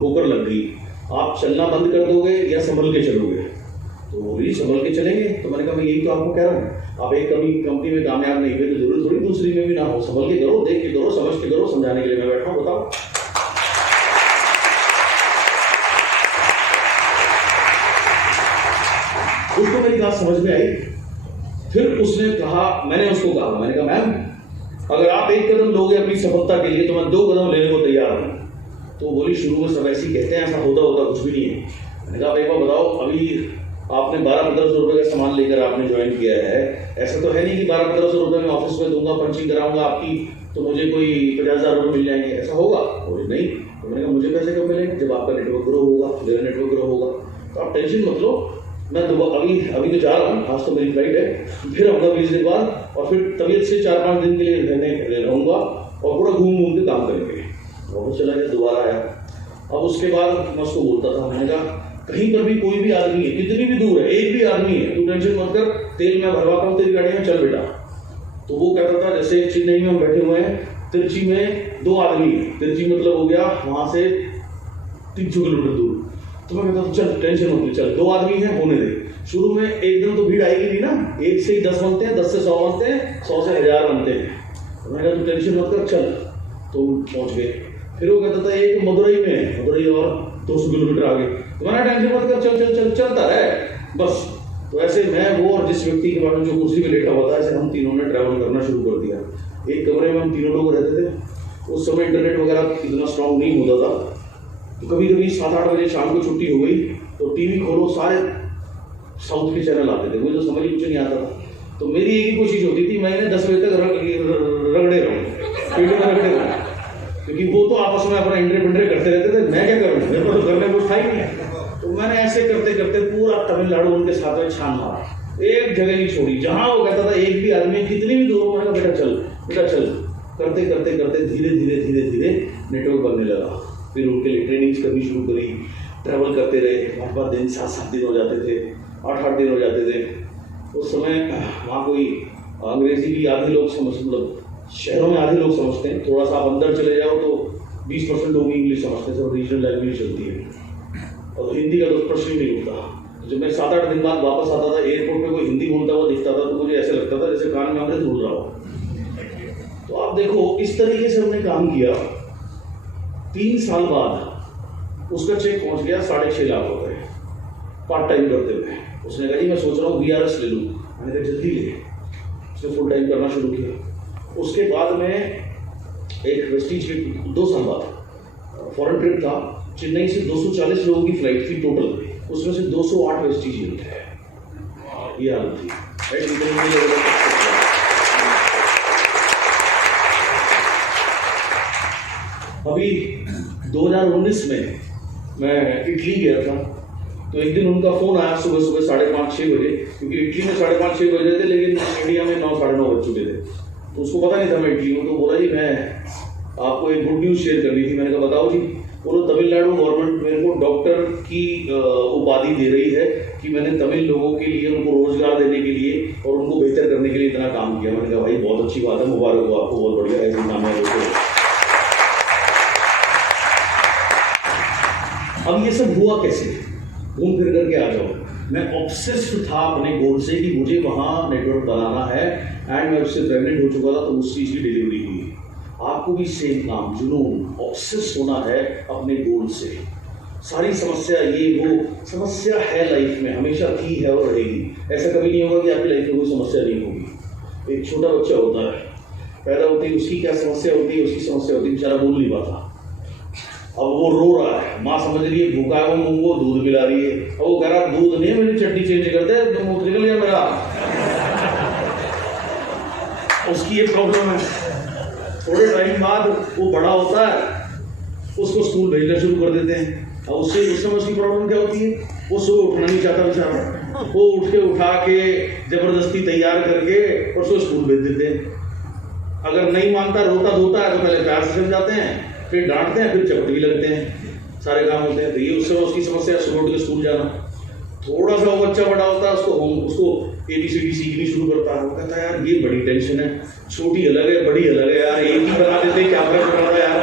ठोकर लग गई, आप चलना बंद कर दोगे या संभल के चलोगे? तो बोली संभल के चलेंगे। तो मैंने कहा मैं यही तो आपको कह रहा हूँ, आप एक कभी कंपनी में कामयाब नहीं हुए तो जरूरत थोड़ी दूसरी में भी ना हो। संभल के करो, देख के करो, समझ के करो, समझाने के लिए मैं बैठा हूँ। बताओ उसको मेरी बात समझ में आई। फिर उसने कहा, मैंने उसको कहा, मैंने कहा मैम अगर आप एक कदम लोगे अपनी सफलता के लिए तो मैं 2 कदम लेने को तैयार हूँ। तो बोली शुरू में सब ऐसे ही कहते हैं, ऐसा होता कुछ भी नहीं है। मैंने कहा एक बार बताओ, अभी आपने 1200-1500 रुपये का सामान लेकर आपने ज्वाइन किया है, ऐसा तो है नहीं कि 1200-1500 रुपये में ऑफिस में दूंगा, पंचिंग कराऊंगा आपकी तो मुझे कोई 50,000 रुपये मिल जाएंगे, ऐसा होगा? बोले नहीं। तो मैंने कहा मुझे पैसे कब मिलेंगे? जब आपका नेटवर्क ग्रो होगा, मेरा नेटवर्क ग्रो होगा। तो आप टेंशन मत लो, मैं अभी तो जा रहा हूँ, आज तो मेरी फ्लाइट है, फिर आऊँगा 20 दिन बाद और फिर तबीयत से 4-5 दिन के लिए रहूँगा और पूरा घूम के काम करेंगे। बहुत चला गया, दोबारा आया। अब उसके बाद मैं उसको बोलता था, मैंने कहा कहीं पर भी कोई भी आदमी है, कितनी भी दूर है, एक भी आदमी है, तू टेंशन मत कर, तेल मैं भरवाता हूँ तेरी गाड़ी में, चल बेटा। तो वो कहता था, जैसे चेन्नई में हम बैठे हुए हैं, तिरची में 2 आदमी है, तिरची मतलब हो गया वहां से 300 किलोमीटर दूर। तो मैं कहता था चल टेंशन मत ले, चल 2 आदमी है, होने दे। शुरू में एक दिन तो भीड़ आएगी नहीं ना, 1 से 10 बनते हैं, 10 से 100 बनते हैं, 100 से 1000 बनते हैं। तो मैंने कहा तू टेंशन मत कर, चल। तो पहुंच गए। फिर वो कहता था एक मदुरई में है, मदुरई और 200 किलोमीटर आगे। तो मैंने टेंशन मत कर, चल चल चल चलता है बस। तो ऐसे मैं, वो और जिस व्यक्ति के बारे में जो कुर्सी में लेटा हुआ था, ऐसे हम तीनों ने ट्रैवल करना शुरू कर दिया। एक कमरे में हम तीनों लोग रहते थे। उस समय इंटरनेट वगैरह इतना स्ट्रॉन्ग नहीं होता था। तो कभी कभी 7-8 बजे शाम को छुट्टी हो गई तो टीवी खोलो, सारे साउथ के चैनल आते थे, मुझे तो समझ कुछ नहीं आता था। तो मेरी एक ही कोशिश होती थी, मैं इन्हें 10 बजे तक रगड़े रहूँ, पेट में रगड़े रहूँ, क्योंकि वो तो आपस में अपना इंटरे करते रहते थे, मैं क्या करूँ, मेरे को तो घर में कुछ था ही नहीं। तो मैंने ऐसे करते करते पूरा तमिलनाडु उनके साथ में छान मारा, एक जगह नहीं छोड़ी जहाँ वो कहता था एक भी आदमी कितनी भी दूर हो, मैंने कहा बेटा चल। करते करते करते धीरे धीरे नेटवर्क बनने लगा। फिर उनके लिए ट्रेनिंग्स करनी शुरू करी, ट्रैवल करते रहे, 8-8 दिन, 7-7 दिन हो जाते थे, 8-8 दिन हो जाते थे। उस समय वहाँ कोई अंग्रेजी भी आधे लोग मतलब शहरों में आधे लोग समझते हैं, थोड़ा सा आप अंदर चले जाओ तो 20% लोग इंग्लिश समझते हैं, सब रीजनल लैंग्वेज चलती है और हिंदी का तो प्रश्न ही नहीं होता। जब मैं 7-8 दिन बाद वापस आता था, एयरपोर्ट पे कोई हिंदी बोलता हुआ दिखता था तो मुझे ऐसा लगता था जैसे कान में अमृत घुल रहा हो। तो आप देखो इस तरीके से हमने काम किया। 3 साल बाद उसका चेक पहुंच गया 6.5 लाख रुपए पार्ट टाइम करते हुए। उसने कहा जी मैं सोच रहा हूँ VRS ले लूँ। मैंने कहा जल्दी ले। उसने फुल टाइम करना शुरू किया। उसके बाद में एक वेस्टीज की 2 साल बाद फॉरेन ट्रिप था, चेन्नई से 240 लोगों की फ्लाइट थी टोटल, उसमें से 208 वेस्टीज थे। ये हालत थी। अभी 2019 में मैं इटली गया था, तो एक दिन उनका फोन आया सुबह 5:30-6 बजे, क्योंकि इटली में 5:30-6 बजे थे लेकिन इंडिया में 9-9:30 बज चुके थे। तो उसको पता नहीं था मैं इटली हूँ। तो बोला जी मैं आपको एक गुड न्यूज़ शेयर करनी थी। मैंने कहा बताओ जी। बोलो तमिलनाडु गवर्नमेंट मेरे को डॉक्टर की उपाधि दे रही है कि मैंने तमिल लोगों के लिए, उनको रोजगार देने के लिए और उनको बेहतर करने के लिए इतना काम किया। मैंने कहा भाई बहुत अच्छी बात है, मुबारक हो आपको, बहुत बढ़िया, ऐसे काम है। अब ये सब हुआ कैसे? घूम फिर करके आ जाओ। मैं ऑब्सेस्ड था अपने गोल से कि मुझे वहाँ नेटवर्क बनाना है, एंड मैं उससे प्रेग्नेंट हो चुका था तो उस चीज़ की डिलीवरी हुई। आपको भी सेम काम, जुनून, ऑब्सेस्ड होना है अपने गोल से। सारी समस्या ये वो समस्या है लाइफ में, हमेशा थी है और रहेगी। ऐसा कभी नहीं होगा कि आपकी लाइफ में कोई समस्या नहीं होगी। एक छोटा बच्चा होता है, पैदा होती है, उसकी क्या समस्या होती है, उसकी समस्या होती है, बेचारा बोल नहीं पाता। अब वो रो रहा है, माँ समझ रही है भूखा है, वो मुंह को दूध पिला रही है। अब वो कह रहा दूध नहीं, मेरी चटनी चेंज कर दे, तो मुंह निकल गया मेरा। उसकी ये प्रॉब्लम है। थोड़े टाइम बाद वो बड़ा होता है, उसको स्कूल भेजना शुरू कर देते हैं। अब उससे उस समय उसकी प्रॉब्लम क्या होती है, वो सुबह उठना नहीं चाहता बेचारा, वो उठा के जबरदस्ती तैयार करके और उसको स्कूल भेज देते हैं। अगर नहीं मानता, रोता धोता है तो पहले प्यार से समझाते हैं, फिर डांटते हैं, फिर चपट भी लगते हैं, सारे काम होते हैं। तो ये उस समय उसकी समस्या सुबह उठ के स्कूल जाना। थोड़ा सा वो बच्चा बड़ा होता है, उसको ABCD सीखनी शुरू करता है। वो कहता है यार ये बड़ी टेंशन है, छोटी अलग है बड़ी अलग है यार, एक ही बना देते क्या फर्क पड़ रहा है यार।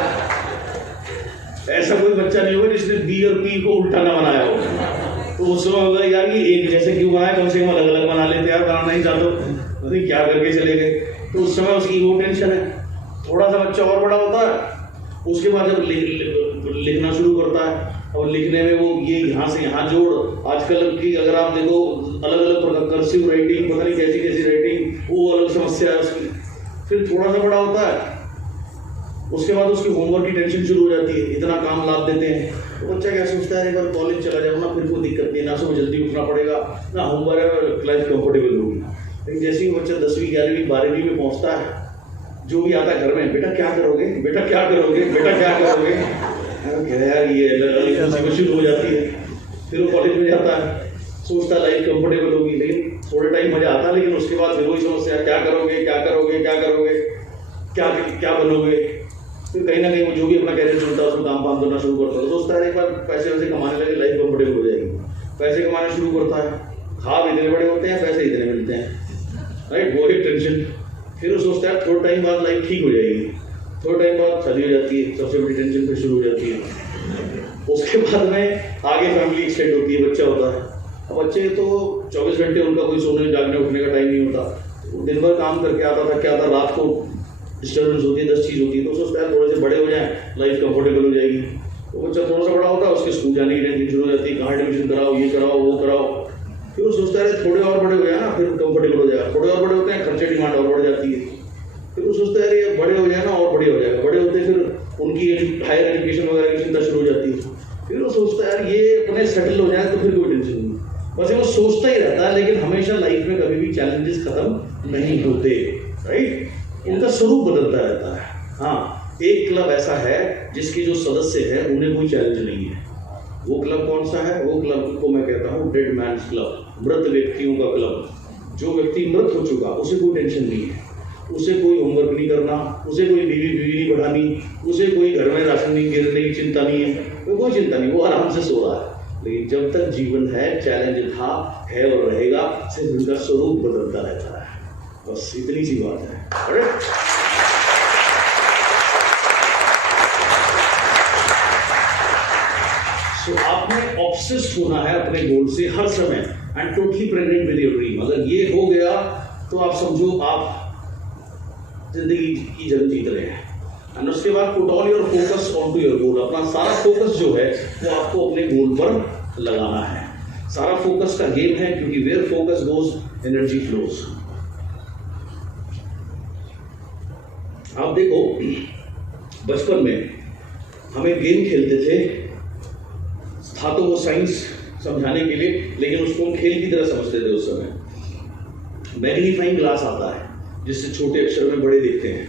ऐसा कोई बच्चा नहीं होगा जिसने बी और पी को उल्टा ना बनाया हो। तो उस समय होगा यार ये एक जैसे क्यों बनाया, कम से कम अलग अलग बना लेते यार, बनाना ही था तो अरे क्या करके चले गए। तो उस समय उसकी वो टेंशन है। थोड़ा सा बच्चा और बड़ा होता है, उसके बाद जब लिखना शुरू करता है और लिखने में वो ये यहाँ से यहाँ जोड़, आजकल की अगर आप देखो अलग अलग प्रकार कर्सिव राइटिंग, पता नहीं कैसी कैसी राइटिंग, वो अलग समस्या है उसकी। फिर थोड़ा सा बड़ा होता है, उसके बाद उसकी होमवर्क की टेंशन शुरू हो जाती है, इतना काम लाद देते हैं। तो बच्चा क्या सोचता है, एक बार कॉलेज चला जाओ ना, फिर कोई दिक्कत नहीं, ना सुबह जल्दी उठना पड़ेगा, ना होमवर्क है, लाइफ कंफर्टेबल होगी। लेकिन जैसे ही बच्चा 10वीं 11वीं 12वीं में पहुंचता है, जो भी आता है घर में, बेटा क्या करोगे, बेटा क्या करोगे, बेटा क्या करोगे, यार ये मुसीबत शुरू हो जाती है। फिर वो कॉलेज में जाता है, सोचता है लाइफ कंफर्टेबल होगी, लेकिन थोड़े टाइम मजा आता है, लेकिन उसके बाद फिर वही समस्या, क्या करोगे, क्या करोगे, क्या करोगे, क्या क्या बनोगे। फिर कहीं ना कहीं वो जो भी अपना कैरियर चुनता है उसमें काम काम करना शुरू करता है, तो सोचता है एक बार पैसे वैसे कमाने लगे लाइफ कंफर्टेबल हो जाएगी। पैसे कमाना शुरू करता है, ख्वाब इतने बड़े होते हैं, पैसे इतने मिलते हैं, राइट, वो एक टेंशन। फिर वो सोचता है थोड़ा टाइम बाद लाइफ ठीक हो जाएगी, थोड़ा टाइम बाद शादी हो जाती है, सबसे बड़ी टेंशन फिर शुरू हो जाती है। उसके बाद में आगे फैमिली एक्सटेंड होती है, बच्चा होता है। अब बच्चे तो 24 घंटे उनका कोई सोने जागने उठने का टाइम नहीं होता, दिन भर काम करके आता था, क्या था, रात को डिस्टर्बेंस होती है, 10 चीज़ होती है, तो सोचता है थोड़े से बड़े हो जाएं लाइफ कंफर्टेबल हो जाएगी। तो बच्चा थोड़ा सा बड़ा होता है, उसके स्कूल जाने की टेंशन शुरू हो जाती है, कहाँ एडमिशन कराओ, ये कराओ, वो कराओ। फिर वो सोचता है थोड़े और बड़े हो जाए ना, फिर कंफर्टेबल हो जाएगा। थोड़े और बड़े होते हैं, खर्चे डिमांड और बढ़ जाती है। फिर वो सोचता है अरे बड़े हो जाए ना, और बड़े हो जाएगा। बड़े होते फिर उनकी हायर एजुकेशन वगैरह की चिंता शुरू हो जाती है। फिर वो सोचता है यार ये अपने सेटल हो जाए तो फिर कोई टेंशन नहीं। बस वो सोचता ही रहता है, लेकिन हमेशा लाइफ में कभी भी चैलेंजेस खत्म नहीं होते, राइट, उनका स्वरूप बदलता रहता है। हाँ, एक क्लब ऐसा है जिसके जो सदस्य हैं उन्हें कोई चैलेंज नहीं है। वो क्लब कौन सा है? वो क्लब को मैं कहता हूँ डेड मैन्स क्लब, मृत व्यक्तियों का क्लब। जो व्यक्ति मृत हो चुका, उसे कोई टेंशन नहीं है, उसे कोई होमवर्क नहीं करना, उसे कोई बीवी नहीं बढ़ानी, उसे कोई घर में राशन नहीं गिरने की चिंता नहीं है, कोई चिंता नहीं, वो आराम से सो रहा है। लेकिन जब तक जीवन है, चैलेंज था, है और रहेगा, सिर्फ उनका स्वरूप बदलता रहता है। बस इतनी सी बात है। तो आपने ऑब्सेस्ड होना है अपने गोल से हर समय, and totally pregnant with your dream. अगर ये हो गया तो आप समझो आप जिंदगी की जंग जीत रहे हैं। एंड उसके बाद put all your focus on to your goal. अपना सारा फोकस जो है वो आपको अपने गोल पर लगाना है। सारा फोकस का गेम है, क्योंकि where focus goes energy flows. आप देखो बचपन में हमें गेम खेलते थे, था तो वो साइंस समझाने के लिए, लेकिन उसको हम खेल की तरह समझते थे उस समय। मैग्नीफाइंग ग्लास आता है जिससे छोटे अक्षर में बड़े दिखते हैं।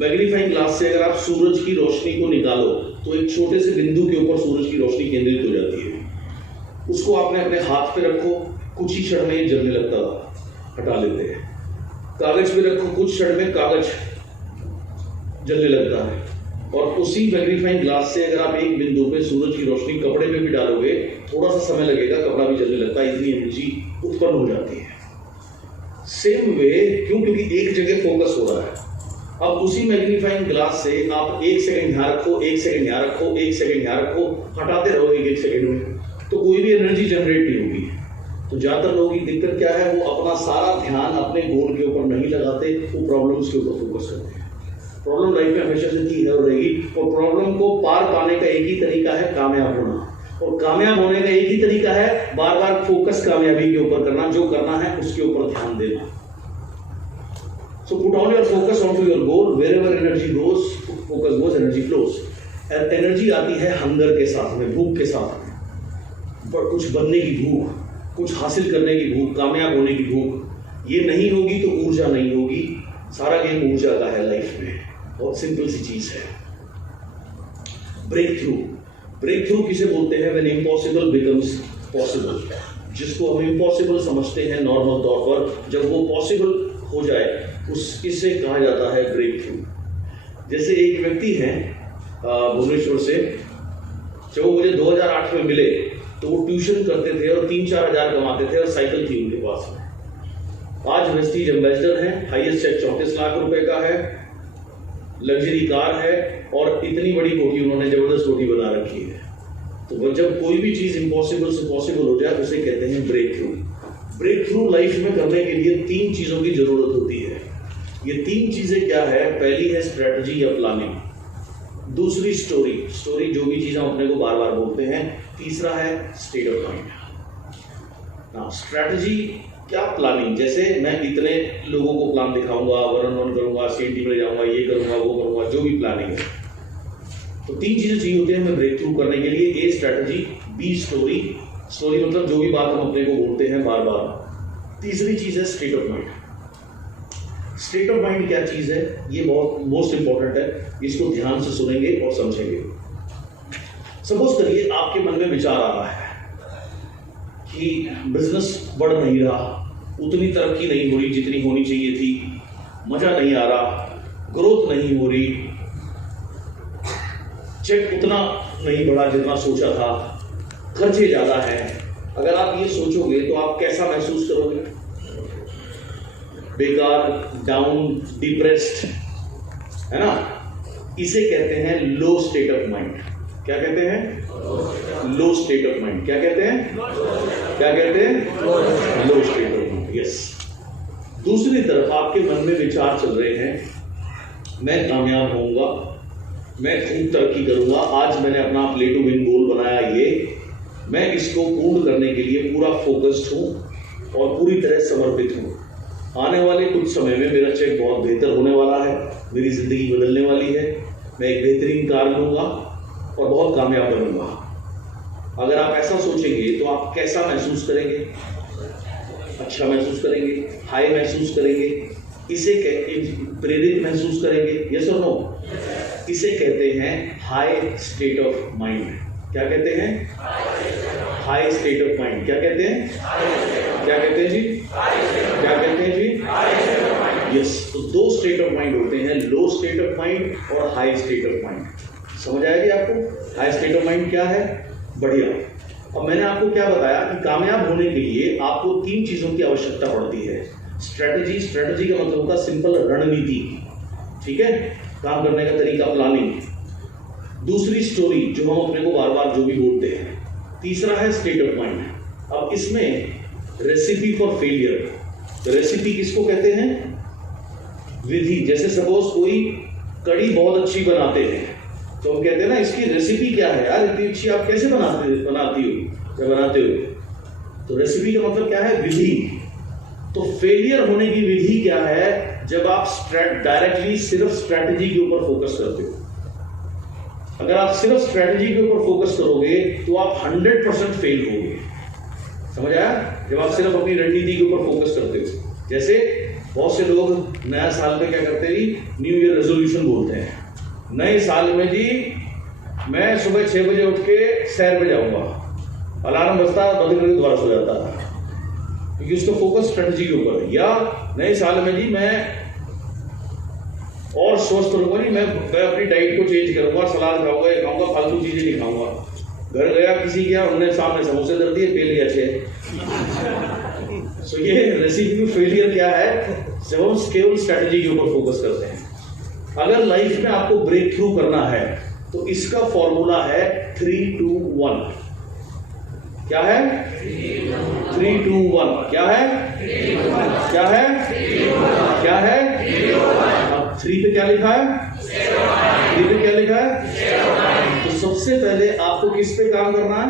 मैग्नीफाइंग ग्लास से अगर आप सूरज की रोशनी को निकालो तो एक छोटे से बिंदु के ऊपर सूरज की रोशनी केंद्रित हो जाती है। उसको आपने अपने हाथ पे रखो, कुछ ही क्षण में जलने लगता था, हटा लेते हैं। कागज पे रखो, कुछ क्षण में कागज जलने लगता है। और उसी मैग्नीफाइंग ग्लास से अगर आप एक बिंदु पे सूरज की रोशनी कपड़े पे भी डालोगे, थोड़ा सा समय लगेगा, कपड़ा भी जलने लगता है, इतनी एनर्जी उत्पन्न हो जाती है। सेम वे, क्योंकि एक जगह फोकस हो रहा है। अब उसी मैग्नीफाइंग ग्लास से आप 1 सेकंड यहाँ रखो, 1 सेकंड यहाँ रखो, 1 सेकंड यहाँ रखो, हटाते रहो 1 सेकंड में, तो कोई भी एनर्जी जनरेट नहीं होगी। तो ज्यादातर लोगों की दिक्कत क्या है, वो अपना सारा ध्यान अपने गोल के ऊपर नहीं लगाते, वो प्रॉब्लम्स के ऊपर फोकस करते हैं। प्रॉब्लम लाइफ में हमेशा से थी है और रहेगी, और प्रॉब्लम को पार पाने का एक ही तरीका है, कामयाब होना। और कामयाब होने का एक ही तरीका है, बार बार फोकस कामयाबी के ऊपर करना, जो करना है उसके ऊपर ध्यान देना। So put all your focus onto your goal. Wherever energy goes, focus goes, energy flows. Energy आती है हंगर के साथ में, भूख के साथ में, पर कुछ बनने की भूख, कुछ हासिल करने की भूख, कामयाब होने की भूख। ये नहीं होगी तो ऊर्जा नहीं होगी। सारा गेम ऊर्जा का है लाइफ में। बहुत सिंपल सी चीज है। Break through. ब्रेक थ्रू किसे बोलते हैं? When impossible becomes possible. जिसको हम इम्पॉसिबल समझते हैं नॉर्मल तौर पर, जब वो पॉसिबल हो जाए, इसे कहा जाता है ब्रेक थ्रू। जैसे एक व्यक्ति हैं भुवनेश्वर से, जब वो मुझे 2008 में मिले तो वो ट्यूशन करते थे और 3-4 हज़ार कमाते थे और साइकिल थी उनके पास में। आज वेस्टीज एम्बेसडर हैं, हाईएस्ट चेक 34 लाख रुपए का है, लग्जरी कार है और इतनी बड़ी कोठी उन्होंने जबरदस्त कोठी बना रखी है। तो जब कोई भी चीज इम्पॉसिबल से पॉसिबल हो जाए उसे कहते हैं breakthrough. Breakthrough life में करने के लिए 3 चीजों की जरूरत होती है। ये 3 चीजें क्या है? पहली है स्ट्रेटजी या प्लानिंग, दूसरी स्टोरी जो भी चीज हम अपने को बार बार बोलते हैं, तीसरा है स्टेट ऑफ माइंड। स्ट्रेटजी क्या, प्लानिंग। जैसे मैं इतने लोगों को प्लान दिखाऊंगा, 1-on-1 करूंगा, CNT में जाऊंगा, ये करूंगा, वो करूंगा, जो भी प्लानिंग है। तो 3 चीजें चाहिए होती है हमें ब्रेक थ्रू करने के लिए। ए स्ट्रेटजी, बी स्टोरी मतलब जो भी बात हम अपने को बोलते हैं बार बार। तीसरी चीज है state of mind. State of mind क्या चीज है? ये बहुत मोस्ट इंपॉर्टेंट है, इसको ध्यान से सुनेंगे और समझेंगे। सपोज करिए आपके मन में विचार आ रहा है कि बिजनेस बढ़ नहीं रहा, उतनी तरक्की नहीं हो रही जितनी होनी चाहिए थी, मजा नहीं आ रहा, ग्रोथ नहीं हो रही, चेक उतना नहीं बढ़ा जितना सोचा था, खर्चे ज्यादा है। अगर आप ये सोचोगे तो आप कैसा महसूस करोगे? बेकार, डाउन, डिप्रेस्ड, है ना? इसे कहते हैं लो स्टेट ऑफ माइंड। क्या कहते हैं? लो स्टेट ऑफ माइंड। क्या कहते हैं? लो स्टेट ऑफ माइंड। यस। दूसरी तरफ आपके मन में विचार चल रहे हैं, मैं कामयाब होऊंगा, मैं खूब तरक्की करूंगा, आज मैंने अपना प्ले टू विन गोल बनाया, ये मैं इसको पूर्ण करने के लिए पूरा फोकस्ड हूं और पूरी तरह समर्पित हूं। आने वाले कुछ समय में मेरा चेक बहुत बेहतर होने वाला है, मेरी जिंदगी बदलने वाली है, मैं एक बेहतरीन कार लूंगा और बहुत कामयाब बनूंगा। अगर आप ऐसा सोचेंगे तो आप कैसा महसूस करेंगे? अच्छा महसूस करेंगे, हाई महसूस करेंगे, इसे प्रेरित महसूस करेंगे। यस और नो? इसे कहते हैं हाई स्टेट ऑफ माइंड। क्या कहते हैं? High state of mind. क्या कहते हैं? क्या कहते हैं जी? क्या कहते हैं जी? यस। तो 2 स्टेट ऑफ माइंड होते हैं, लो स्टेट ऑफ माइंड और हाई स्टेट ऑफ माइंड। समझ आएगी आपको हाई स्टेट ऑफ माइंड क्या है? बढ़िया। अब मैंने आपको क्या बताया कि कामयाब होने के लिए आपको 3 चीजों की आवश्यकता पड़ती है। स्ट्रेटजी का मतलब होता है सिंपल रणनीति, ठीक है, काम करने का तरीका, प्लानिंग। दूसरी स्टोरी जो हम अपने को बार बार जो भी बोलते हैं। तीसरा है स्टेट ऑफ माइंड। अब इसमें रेसिपी फॉर फेलियर। रेसिपी किसको कहते हैं? विधि। जैसे सपोज कोई कड़ी बहुत अच्छी बनाते हैं तो हम कहते हैं ना इसकी रेसिपी क्या है यार, इतनी अच्छी आप कैसे बनाते हो? तो रेसिपी का मतलब क्या है? विधि। तो फेलियर होने की विधि क्या है? जब आप डायरेक्टली सिर्फ स्ट्रैटेजी के ऊपर फोकस करते हो। अगर आप सिर्फ स्ट्रैटेजी के ऊपर फोकस करोगे तो आप 100% फेल होगे। समझ आया? जब आप सिर्फ अपनी रणनीति के ऊपर फोकस करते हो। जैसे बहुत से लोग नया साल में क्या करते हैं? न्यू ईयर रेजोल्यूशन बोलते हैं। नए साल में जी मैं सुबह 6 बजे उठ के सैर पे जाऊंगा, अलार्म बजता है, बंद करके दोबारा सो जाता है, क्योंकि उसका फोकस स्ट्रेटजी के ऊपर है। या नए साल में जी मैं और स्वस्थ रहूंगा, नहीं मैं अपनी डाइट को चेंज करूंगा, सलाद खाऊंगा, ये खाऊंगा, फालतू चीजें नहीं खाऊंगा। घर गया किसी गया, उन्होंने सामने समोसे दे दिए, पी लिया 6। सो ये रेसिपी फेलियर क्या है? जब हम केवल स्ट्रेटजी के ऊपर फोकस करते हैं। अगर लाइफ में आपको ब्रेक थ्रू करना है तो इसका फॉर्मूला है 3-2-1। क्या है? 3-2-1। क्या है? क्या है? क्या है? अब 3 पे क्या लिखा है? 3 पे क्या लिखा है? तो सबसे पहले आपको किस पे काम करना है?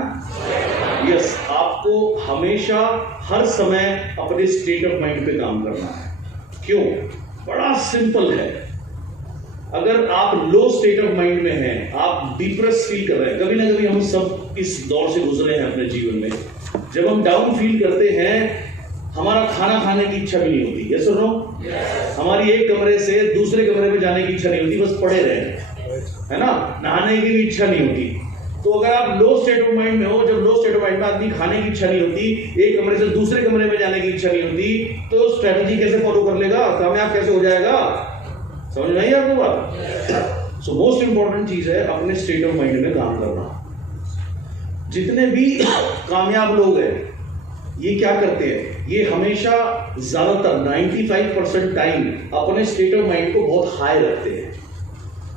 यस, आपको हमेशा हर समय अपने स्टेट ऑफ माइंड पे काम करना है। क्यों? बड़ा सिंपल है। अगर आप लो स्टेट ऑफ माइंड में हैं, आप डिप्रेस फील कर रहे हैं, कभी ना कभी हम सब इस दौर से गुजरे हैं अपने जीवन में। जब हम डाउन फील करते हैं, हमारा खाना खाने की इच्छा भी नहीं होती। यस और नो? हमारी एक कमरे से दूसरे कमरे में जाने की इच्छा नहीं होती, बस पड़े रहे, है ना? नहाने की भी इच्छा नहीं होती। तो अगर आप लो स्टेट ऑफ माइंड में हो, जब लो स्टेट ऑफ माइंड में आदमी खाने की इच्छा नहीं होती, एक कमरे से दूसरे कमरे में जाने की इच्छा नहीं होती, तो स्ट्रेटजी कैसे फॉलो कर लेगा? कामयाब कैसे हो जाएगा? समझ में आई आपको बात? सो मोस्ट इंपॉर्टेंट चीज है अपने स्टेट ऑफ माइंड में काम करना। जितने भी कामयाब लोग हैं ये क्या करते हैं? ये हमेशा ज्यादातर 95% टाइम अपने स्टेट ऑफ माइंड को बहुत हाई रखते हैं।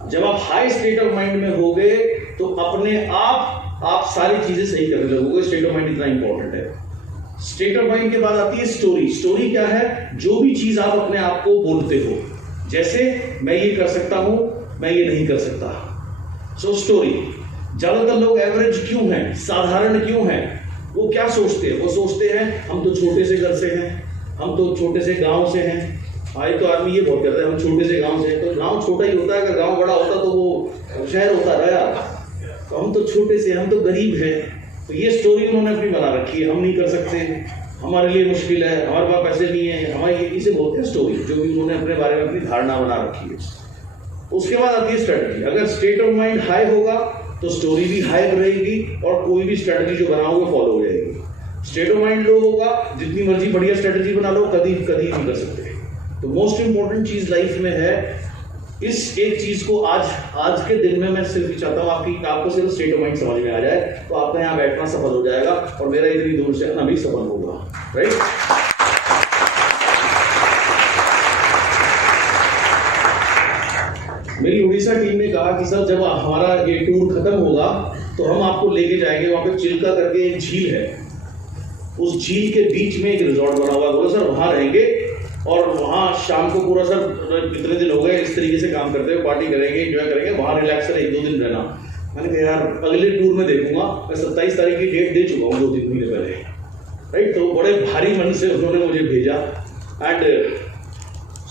जब आप हाई स्टेट ऑफ माइंड में हो गए तो अपने आप सारी चीजें सही करने लगोगे। स्टेट ऑफ माइंड इतना इंपॉर्टेंट है। स्टेट ऑफ माइंड के बाद आती है स्टोरी। स्टोरी क्या है? जो भी चीज आप अपने आप को बोलते हो, जैसे मैं ये कर सकता हूं, मैं ये नहीं कर सकता। So story. ज्यादातर लोग एवरेज क्यों हैं, साधारण क्यों हैं? वो क्या सोचते हैं? वो सोचते हैं हम तो छोटे से घर से हैं, हम तो छोटे से गांव से हैं। आज तो आदमी ये बहुत कहता है हम छोटे से गांव से हैं। तो गांव छोटा ही होता है, अगर गांव बड़ा होता तो वो शहर होता रहा। तो हम तो छोटे से, हम तो गरीब हैं। तो ये स्टोरी उन्होंने अपनी बना रखी है, हम नहीं कर सकते, हमारे लिए मुश्किल है, हमारे पास पैसे नहीं है, हमारी ये इसे बोलते हैं स्टोरी, जो भी उन्होंने अपने बारे में अपनी धारणा बना रखी है। उसके बाद आती है स्ट्रेटजी। अगर स्टेट ऑफ माइंड हाई होगा तो स्टोरी भी हाई रहेगी और कोई भी स्ट्रेटजी जो बनाओगे फॉलो हो जाएगी। स्टेट ऑफ माइंड लो होगा, जितनी मर्जी बढ़िया स्ट्रेटजी बना लो, कभी नहीं कर सकते। तो मोस्ट इंपॉर्टेंट चीज लाइफ में है, इस एक चीज को आज के दिन में मैं सिर्फ चाहता हूं आपको सिर्फ स्टेट ऑफ माइंड समझ में आ जाए तो आपका यहाँ बैठना सफल हो जाएगा और मेरा इतनी दूर से आना भी सफल होगा। राइट? मेरी उड़ीसा टीम ने कहा कि सर जब हमारा ये टूर खत्म होगा तो हम आपको लेके जाएंगे, वहां पे चिल्का करके एक झील है, उस झील के बीच में एक रिजॉर्ट बना हुआ है। बोलो सर वहां रहेंगे और वहाँ शाम को पूरा सर कितने दिन हो गए इस तरीके से काम करते हुए, पार्टी करेंगे, एंजॉय करेंगे, वहाँ रिलैक्स कर 1-2 दिन रहना। मैंने कहा यार अगले टूर में देखूंगा। मैं 27 तारीख की डेट दे चुका हूँ 2-3 महीने पहले। राइट? तो बड़े भारी मन से उन्होंने मुझे भेजा। एंड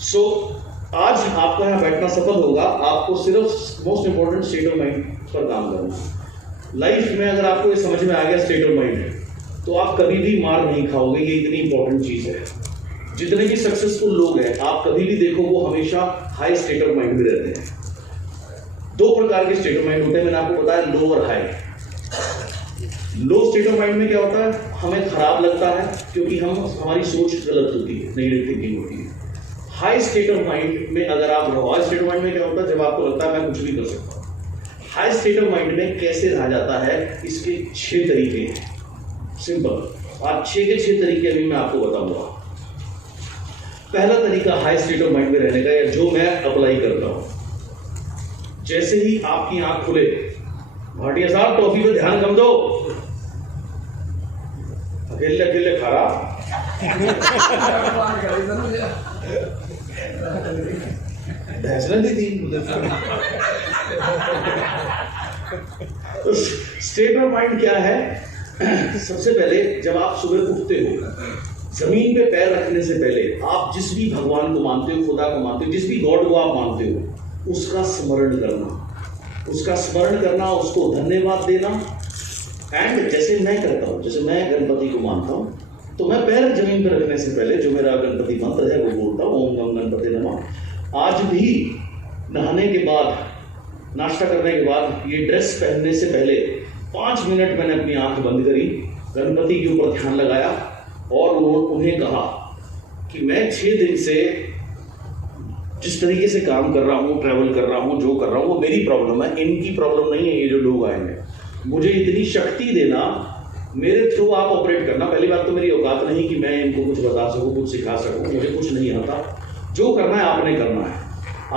सो आज आपका यहाँ बैठना सफल होगा। आपको सिर्फ most important state of mind पर काम करना। लाइफ में अगर आपको ये समझ में आ गया स्टेट ऑफ माइंड तो आप कभी भी मार नहीं खाओगे। ये इतनी इंपॉर्टेंट चीज है। जितने भी सक्सेसफुल लोग हैं आप कभी भी देखो वो हमेशा हाई स्टेट ऑफ माइंड में रहते हैं। 2 प्रकार के स्टेट ऑफ माइंड होते हैं, मैंने आपको बताया, लो और high. Low state of mind में क्या होता है? हमें खराब लगता है क्योंकि हमारी सोच गलत होती है, नेगेटिव थिंकिंग होती है। हाई स्टेट ऑफ माइंड में अगर आप रहो, हाई स्टेट ऑफ माइंड में क्या होता है? जब आपको लगता है मैं कुछ भी कर सकता हूँ। हाई स्टेट ऑफ माइंड में कैसे रहा जाता है, इसके 6 तरीके हैं। सिंपल। आज 6 के 6 तरीके अभी मैं आपको बताऊंगा। पहला तरीका हाई स्टेट ऑफ माइंड में रहने का, या जो मैं अप्लाई करता हूं, जैसे ही आपकी आंख खुले, भाटिया साहब टॉफी पे ध्यान कम दो, अकेले अकेले खा रहा स्टेट ऑफ माइंड क्या है? सबसे पहले जब आप सुबह उठते हो, जमीन पे पैर रखने से पहले आप जिस भी भगवान को मानते हो, खुदा को मानते हो, जिस भी गॉड को आप मानते हो, उसका स्मरण करना, उसको धन्यवाद देना। एंड जैसे मैं करता हूँ, जैसे मैं गणपति को मानता हूँ तो मैं पैर जमीन पर रखने से पहले जो मेरा गणपति मंत्र है वो बोलता हूँ, ओम गम गणपति नमः। आज भी नहाने के बाद, नाश्ता करने के बाद, ये ड्रेस पहनने से पहले 5 मिनट मैंने अपनी आंख बंद करी, गणपति के ऊपर ध्यान लगाया और उन्हें कहा कि मैं 6 दिन से जिस तरीके से काम कर रहा हूँ, ट्रैवल कर रहा हूँ, जो कर रहा हूँ वो मेरी प्रॉब्लम है, इनकी प्रॉब्लम नहीं है। ये जो लोग आए हैं, मुझे इतनी शक्ति देना, मेरे थ्रू आप ऑपरेट करना। पहली बात तो मेरी औकात नहीं कि मैं इनको कुछ बता सकूँ, कुछ सिखा सकूँ, मुझे कुछ नहीं आता। जो करना है आपने करना है।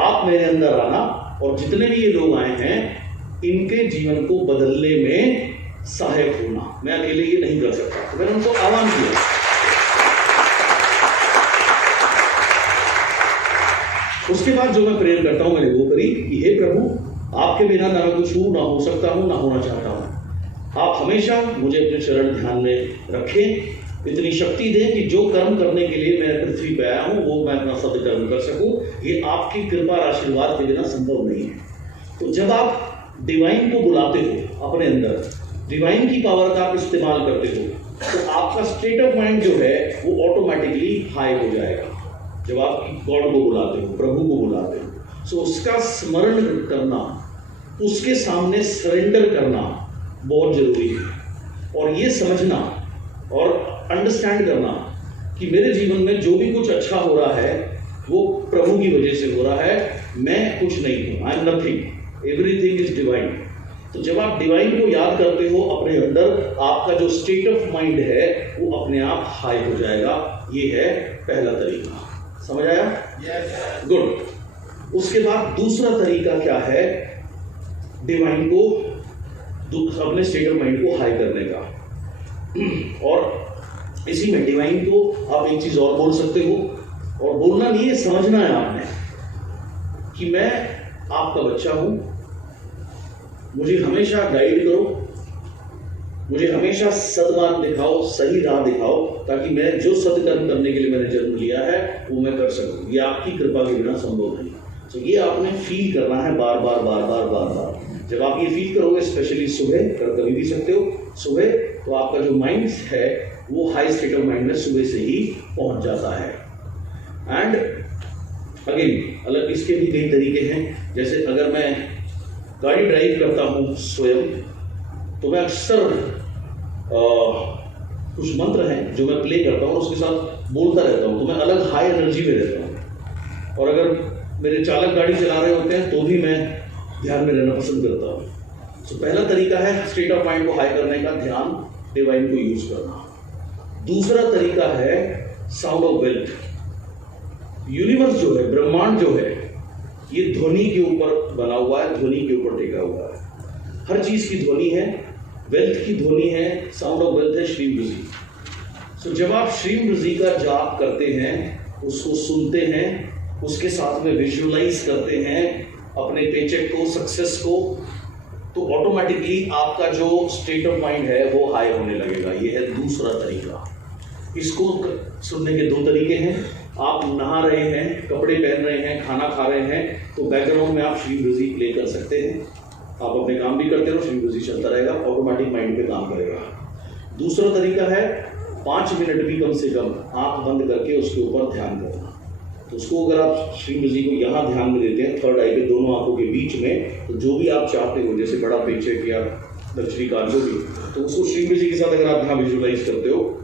आप मेरे अंदर आना और जितने भी ये लोग आए हैं इनके जीवन को बदलने में सहायक होना। मैं अकेले ये नहीं कर सकता। तो मैंने उनको आह्वान किया। उसके बाद जो मैं प्रेयर करता हूं, मैंने वो करी कि हे प्रभु, आपके बिना ना मैं कुछ हूं, ना हो सकता हूं, ना होना चाहता हूं। आप हमेशा मुझे अपने चरण ध्यान में रखें, इतनी शक्ति दें कि जो कर्म करने के लिए मैं पृथ्वी पे आया हूं वो मैं अपना सदकर्म कर सकूं। ये आपकी कृपा और आशीर्वाद के बिना संभव नहीं है। तो जब आप डिवाइन को बुलाते हो अपने अंदर, डिवाइन की पावर का आप इस्तेमाल करते हो, तो आपका स्टेट ऑफ माइंड जो है वो ऑटोमेटिकली हाई हो जाएगा। जब आप गॉड को बुलाते हो, प्रभु को बुलाते हो, सो उसका स्मरण करना, उसके सामने सरेंडर करना बहुत जरूरी है। और ये समझना और अंडरस्टैंड करना कि मेरे जीवन में जो भी कुछ अच्छा हो रहा है वो प्रभु की वजह से हो रहा है, मैं कुछ नहीं हूं, I am nothing, everything is divine. तो जब आप डिवाइन को याद करते हो अपने अंदर, आपका जो स्टेट ऑफ माइंड है वो अपने आप हाई हो जाएगा। ये है पहला तरीका। समझ आया? गुड। उसके बाद दूसरा तरीका क्या है, डिवाइन को, अपने स्टेट ऑफ माइंड को हाई करने का। और इसी में डिवाइन को आप एक चीज और बोल सकते हो, और बोलना नहीं है, समझना है आपने कि मैं आपका बच्चा हूं, मुझे हमेशा गाइड करो, मुझे हमेशा सद्मार्ग दिखाओ, सही राह दिखाओ, ताकि मैं जो सत्कर्म करने के लिए मैंने जन्म लिया है वो मैं कर सकूं। ये आपकी कृपा के बिना संभव नहीं। तो ये आपने फील करना है बार बार बार बार बार बार। जब आप ये फील करोगे, स्पेशली सुबह, कभी भी सकते हो सुबह, तो आपका जो माइंड है वो हाई स्टेट ऑफ माइंड में सुबह से ही पहुंच जाता है। एंड अगेन अलग इसके भी कई तरीके हैं। जैसे अगर मैं गाड़ी ड्राइव करता हूं स्वयं, तो मैं अक्सर कुछ मंत्र हैं जो मैं प्ले करता हूँ और उसके साथ बोलता रहता हूँ, तो मैं अलग हाई एनर्जी में रहता हूँ। और अगर मेरे चालक गाड़ी चला रहे होते हैं तो भी मैं ध्यान में रहना पसंद करता हूँ। तो पहला तरीका है स्टेट ऑफ माइंड को हाई करने का, ध्यान, डिवाइन को यूज करना। दूसरा तरीका है साउंड ऑफ वेल्थ। यूनिवर्स जो है, ब्रह्मांड जो है, ये ध्वनि के ऊपर बना हुआ है, ध्वनि के ऊपर टिका हुआ है। हर चीज की ध्वनि है, वेल्थ की ध्वनि है, साउंड ऑफ वेल्थ है श्रीम ब्रजी। सो जब आप श्रीम ब्रजी का जाप करते हैं, उसको सुनते हैं, उसके साथ में विजुअलाइज करते हैं अपने पेचेक को, सक्सेस को, तो ऑटोमेटिकली आपका जो स्टेट ऑफ माइंड है वो हाई होने लगेगा। ये है दूसरा तरीका। इसको सुनने के दो तरीके हैं। आप नहा रहे हैं, कपड़े पहन रहे हैं, खाना खा रहे हैं, तो बैकग्राउंड में आप श्रीम ब्रजी प्ले कर सकते हैं। आप अपने काम भी करते रहो, श्रीम ब्रजी चलता रहेगा, ऑटोमेटिक माइंड पे काम करेगा। दूसरा तरीका है 5 मिनट भी कम से कम आंख बंद करके उसके ऊपर ध्यान करना। तो उसको अगर आप श्रीम ब्रजी को यहाँ ध्यान में देते हैं, थर्ड आई पे, दोनों आंखों के बीच में, तो जो भी आप चाहते हो, जैसे बड़ा पेचेक या दक्षिणी कान, जो भी, तो उसको श्रीम ब्रजी के साथ अगर आप यहाँ विजुअलाइज करते हो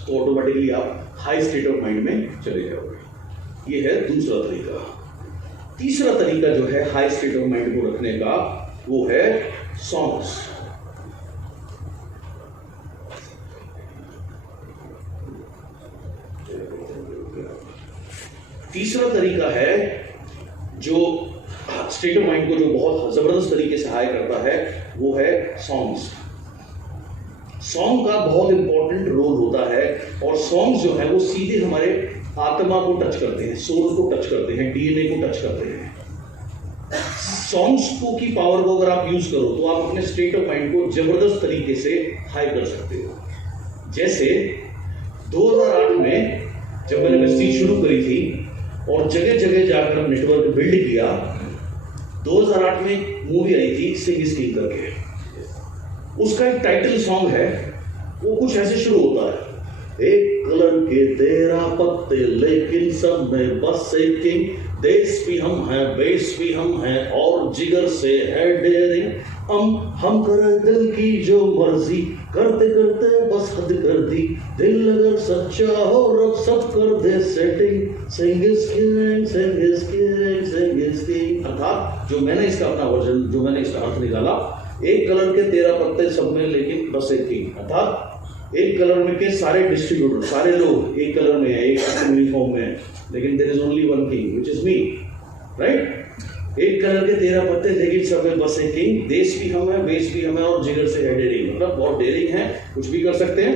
तो ऑटोमेटिकली आप हाई स्टेट ऑफ माइंड में चले जाओगे। ये है दूसरा तरीका। तीसरा तरीका जो है हाई स्टेट ऑफ माइंड को रखने का, वो है सॉन्ग्स। तीसरा तरीका है जो स्टेट ऑफ माइंड को जो बहुत जबरदस्त तरीके से हाई करता है, वो है सॉन्ग्स। सॉन्ग का बहुत इंपॉर्टेंट रोल होता है, और सॉन्ग्स जो है वो सीधे हमारे आत्मा को टच करते हैं, सोल को टच करते हैं, डीएनए को टच करते हैं। सॉन्ग्स को की पावर को अगर आप यूज करो तो आप अपने स्टेट ऑफ माइंड को जबरदस्त तरीके से हाई कर सकते हो। जैसे 2008 में जब मैंने गश्ती शुरू करी थी और जगह जगह जाकर नेटवर्क बिल्ड किया, 2008 में एक मूवी आई थी सिंग इज किंग करके। उसका एक टाइटल सॉन्ग है, वो कुछ ऐसे शुरू होता है, एक कलर के 13 पत्ते लेकिन सब में बस एक किंग, देश भी हम हैं, बेस भी हम हैं, और जिगर से है डेयरिंग, हम करे दिल की जो मर्जी, करते करते बस हद कर दी, दिल अगर सच्चा हो रब सब कर दे setting, Singh is king, Singh is king, Singh is king. अर्थात जो मैंने इसका अपना वर्जन, जो मैंने इसका अर्थ निकाला, एक कलर के 13 पत्ते सब में लेकिन बस एक किंग, अर्थात एक कलर में के सारे डिस्ट्रीब्यूटर, सारे लोग एक कलर में है, एक यूनिफॉर्म में है, लेकिन there is only one king which is me, right. एक कलर के 13 पत्ते लेकिन सब में बस एक किंग, देश भी हम है, बेस भी हम है, और जिगर से है डेयरिंग, मतलब बहुत डेयरिंग है, कुछ भी कर सकते हैं।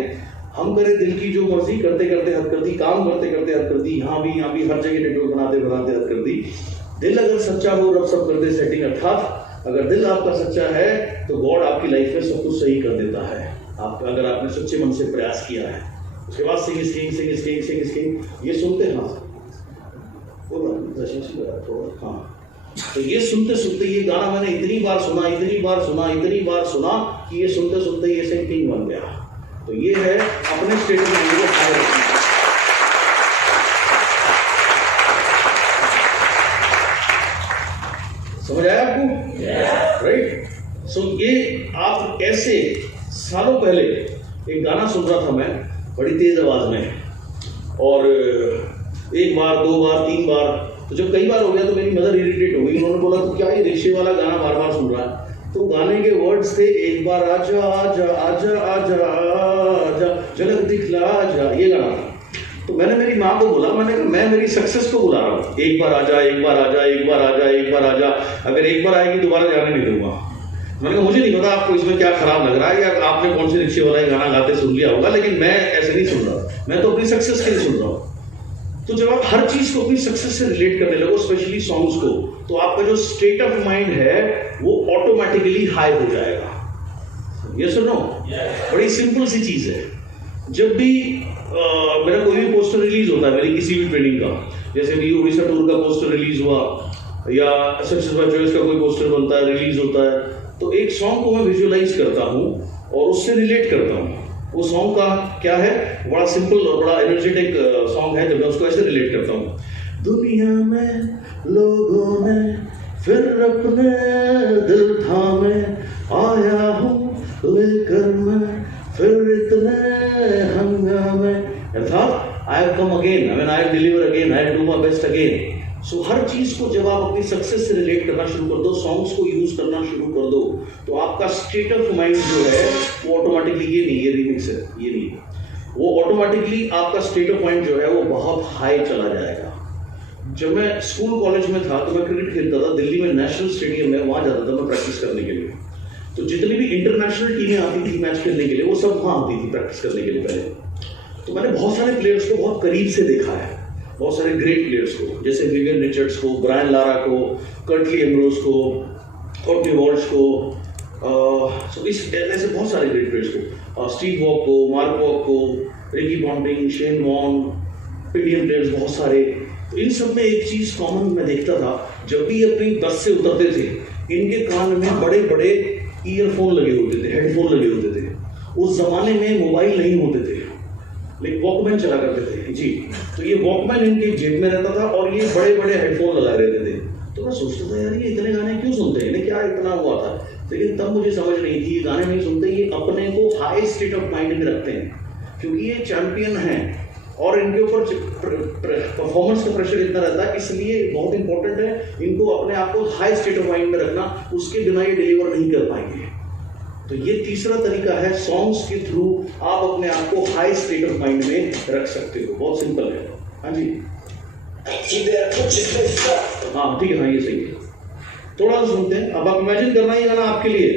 हम करे दिल की जो मर्जी, करते करते हद कर दी, काम करते करते हद कर दी, यहाँ भी हर जगह नेटवर्क बनाते बनाते हद कर दी, दिल अगर सच्चा हो रब सब कर दे सेटिंग। अर्थात अगर दिल आपका सच्चा है तो गॉड आपकी लाइफ में सब कुछ सही कर देता है, आप अगर आपने सच्चे मन से प्रयास किया है। उसके बाद Singh is king, Singh is king, Singh is king, ये सुनते हैं। हाँ, तो ये सुनते सुनते ये गाना मैंने इतनी बार सुना, इतनी बार सुना, इतनी बार सुना कि ये सुनते सुनते ये सिंग किंग बन गया। तो ये है अपने स्टेट ऑफ माइंड को हाई रखना। समझ आया आपको? राइट। सो ये आप ऐसे सालों पहले एक गाना सुन रहा था मैं बड़ी तेज आवाज में, और एक बार, दो बार, 3 बार, तो जब कई बार हो गया तो मेरी मदर इरिटेट हो गई। उन्होंने बोला तो क्या ये रिक्शे वाला गाना बार बार सुन रहा है? तो गाने के वर्ड्स थे, एक बार आजा आजा आजा आजा आजा, झलक दिखला आजा, ये गाना था। तो मैंने मेरी माँ को बोला, मैंने कहा मैं मेरी सक्सेस को बुला रहा हूँ, एक बार आ जा, एक बार आ जा, एक बार आ जा, एक बार आ जा, अगर एक बार आएगी दोबारा जाने नहीं दूंगा। मैंने कहा मुझे नहीं पता आपको इसमें क्या खराब लग रहा है, या आपने कौन से रिक्शे वाला गाना गाते सुन लिया होगा, लेकिन मैं ऐसे नहीं सुन रहा, मैं तो अपनी सक्सेस के लिए सुन रहा हूँ। तो जब आप हर चीज को अपनी सक्सेस से रिलेट करने लगो, स्पेशली सॉन्ग्स को, तो आपका जो स्टेट ऑफ माइंड है वो ऑटोमेटिकली हाई हो जाएगा। ये सुनो, बड़ी सिंपल सी चीज है। जब भी मेरा कोई भी पोस्टर रिलीज होता है, मेरी किसी भी ट्रेनिंग का, जैसे भी उड़ीसा टूर का पोस्टर रिलीज हुआ या सक्सेस बाय चॉइस का कोई पोस्टर बनता है, रिलीज होता है, तो एक सॉन्ग को मैं विजुअलाइज करता हूँ और उससे रिलेट करता हूँ। वो सॉन्ग का क्या है, बड़ा सिंपल और बड़ा एनर्जेटिक सॉन्ग है, जब मैं उसको ऐसे रिलेट करता हूँ। दुनिया में लोगों ने फिर अपने दिल थामे, आया हूँ लेकर मैं फिर इतने हंगामे, अर्थात I have come again, I mean I deliver again, I do my best again. So हर चीज को जब आप अपनी सक्सेस से रिलेट करना शुरू कर दो, सॉन्ग्स को यूज करना शुरू कर दो, तो आपका स्टेट ऑफ माइंड जो है वो ऑटोमेटिकली, ये रिमिक्स है, ये नहीं, वो ऑटोमेटिकली आपका स्टेट ऑफ माइंड जो है वो बहुत हाई चला जाएगा। जब मैं स्कूल कॉलेज में था तो मैं क्रिकेट खेलता था, दिल्ली में नेशनल स्टेडियम है, वहां जाता था मैं प्रैक्टिस करने के लिए। तो जितनी भी इंटरनेशनल टीमें आती थी मैच खेलने के लिए, वो सब वहां आती थी प्रैक्टिस करने के लिए पहले। तो मैंने बहुत सारे प्लेयर्स को बहुत करीब से देखा है, बहुत सारे ग्रेट प्लेयर्स को, जैसे विवियन रिचर्ड्स को, ब्रायन लारा को, कर्टली एम्ब्रोस को, कॉर्टनी वॉल्श को, ऐसे बहुत सारे ग्रेट प्लेयर्स को, स्टीव वॉक को, मार्क वॉक को, Ricky Ponting, Shane Warne, PDM players बहुत सारे। तो इन सब में एक चीज कॉमन मैं देखता था, जब भी अपनी बस से उतरते थे, इनके कान में बड़े बड़े ईयरफोन लगे होते थे, हेडफोन लगे होते थे। उस जमाने में मोबाइल नहीं होते थे, लेकिन वॉकमैन चला करते थे जी। तो ये वॉकमैन इनके जेब में रहता था और ये बड़े बड़े हेडफोन लगाए रहते थे। तो मैं सोचता था यार ये इतने गाने क्यों सुनते हैं, इन्हें क्या इतना हुआ था। लेकिन तब मुझे समझ नहीं थी, ये गाने नहीं सुनते, ये अपने को हाई स्टेट ऑफ माइंड में रखते हैं, क्योंकि ये चैंपियन हैं और इनके ऊपर परफॉर्मेंस का प्रेशर इतना रहता है, इसलिए बहुत इंपॉर्टेंट है इनको अपने आप को हाई स्टेट ऑफ माइंड में रखना, उसके बिना ये डिलीवर नहीं कर पाएंगे। तो ये तीसरा तरीका है, सॉन्ग्स के थ्रू आप अपने आप को हाई स्टेट ऑफ माइंड में रख सकते हो। बहुत सिंपल है। हाँ जी, हाँ ठीक है, हाँ ये सही है। थोड़ा सा सुनते हैं, अब आप इमेजिन करना ये गाना आपके लिए।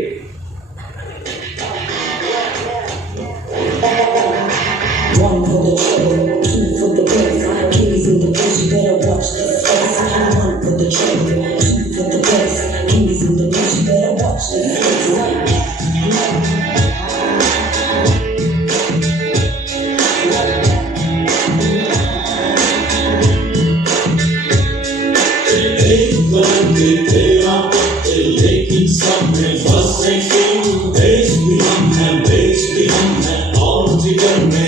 One for the trouble, two for the bass. Keys in the bitch, you better watch this face. One for the trouble, two for the bass. Keys in the bitch, you better watch this face. एक बार के तेरा पत्ते लेकिन सब में फंसेंगे। देश भी हम हैं, देश भी हम हैं, और जिगर में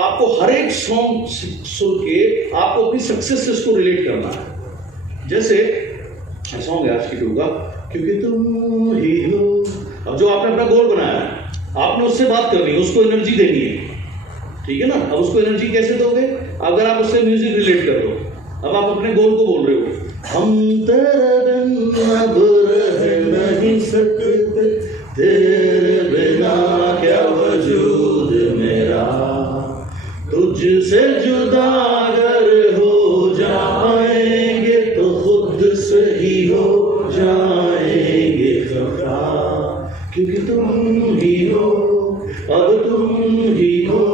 आपको हर एक सॉन्ग सुन के आपको अपनी सक्सेस से उसको रिलेट करना है। जैसे सॉन्ग है आज की टू का, क्योंकि तुम ही हो। अब जो आपने अपना गोल बनाया है, आपने उससे बात करनी है, उसको एनर्जी देनी है, ठीक है ना। अब उसको एनर्जी कैसे दोगे, अगर आप उससे म्यूजिक रिलेट कर दो। अब आप अपने गोल को बोल रहे हो, हम तेरे बिन अब रह नहीं सकते, तेरे बिना क्या वजूद मेरा, तुझसे जुदा अगर हो जाएंगे तो खुद से ही हो जाएंगे खफा, क्योंकि तुम ही हो, अब तुम ही हो,